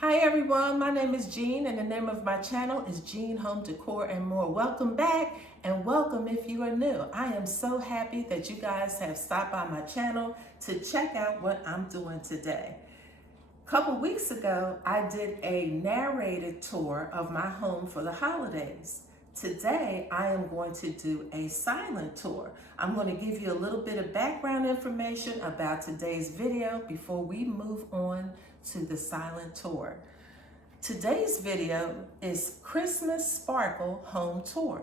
Hi everyone, my name is Jean and the name of my channel is Jean Home Decor and More. Welcome back and welcome if you are new. I am so happy that you guys have stopped by my channel to check out what I'm doing today. A couple weeks ago, I did a narrated tour of my home for the holidays. Today, I am going to do a silent tour. I'm going to give you a little bit of background information about today's video before we move on to the silent tour. Today's video is Christmas Sparkle Home Tour.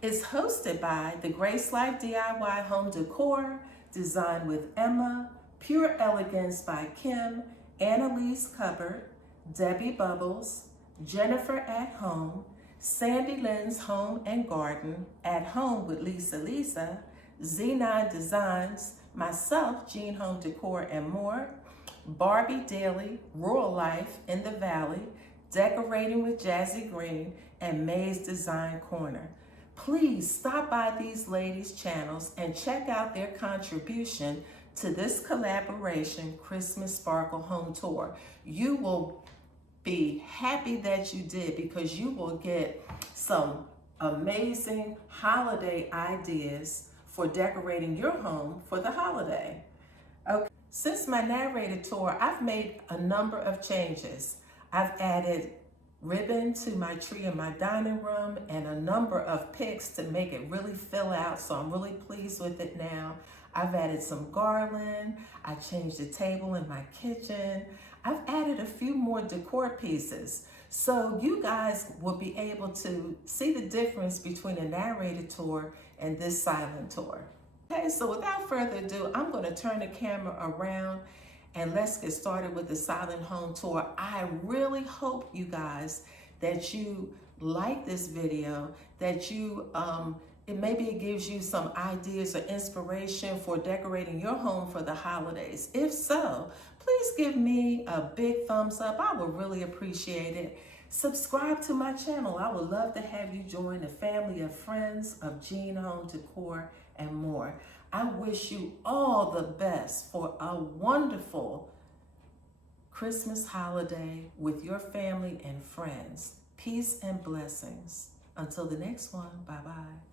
It's hosted by the Grace Life DIY Home Decor, designed with Emma, Pure Elegance by Kim, Annalise Cupboard, Debbie Bubbles, Jennifer at Home, Sandy Lynn's Home and Garden, At Home with Lisa, Z9 Designs, myself, Jean Home Decor and More, Barbie Daily, Rural Life in the Valley, Decorating with Jazzy Green, and May's Design Corner. Please stop by these ladies' channels and check out their contribution to this collaboration, Christmas Sparkle Home Tour. You will be happy that you did because you will get some amazing holiday ideas for decorating your home for the holiday. Okay. Since my narrated tour, I've made a number of changes. I've added ribbon to my tree in my dining room and a number of picks to make it really fill out, so I'm really pleased with it now. I've added some garland. I changed the table in my kitchen. I've added a few more decor pieces. So you guys will be able to see the difference between a narrated tour and this silent tour. Okay, so without further ado, I'm going to turn the camera around and let's get started with the silent home tour. I really hope you guys that you like this video, that you maybe it gives you some ideas or inspiration for decorating your home for the holidays. If so, please give me a big thumbs up. I would really appreciate it. Subscribe to my channel. I would love to have you join the family of friends of Jean Home Decor and More. I wish you all the best for a wonderful Christmas holiday with your family and friends. Peace and blessings. Until the next one, bye-bye.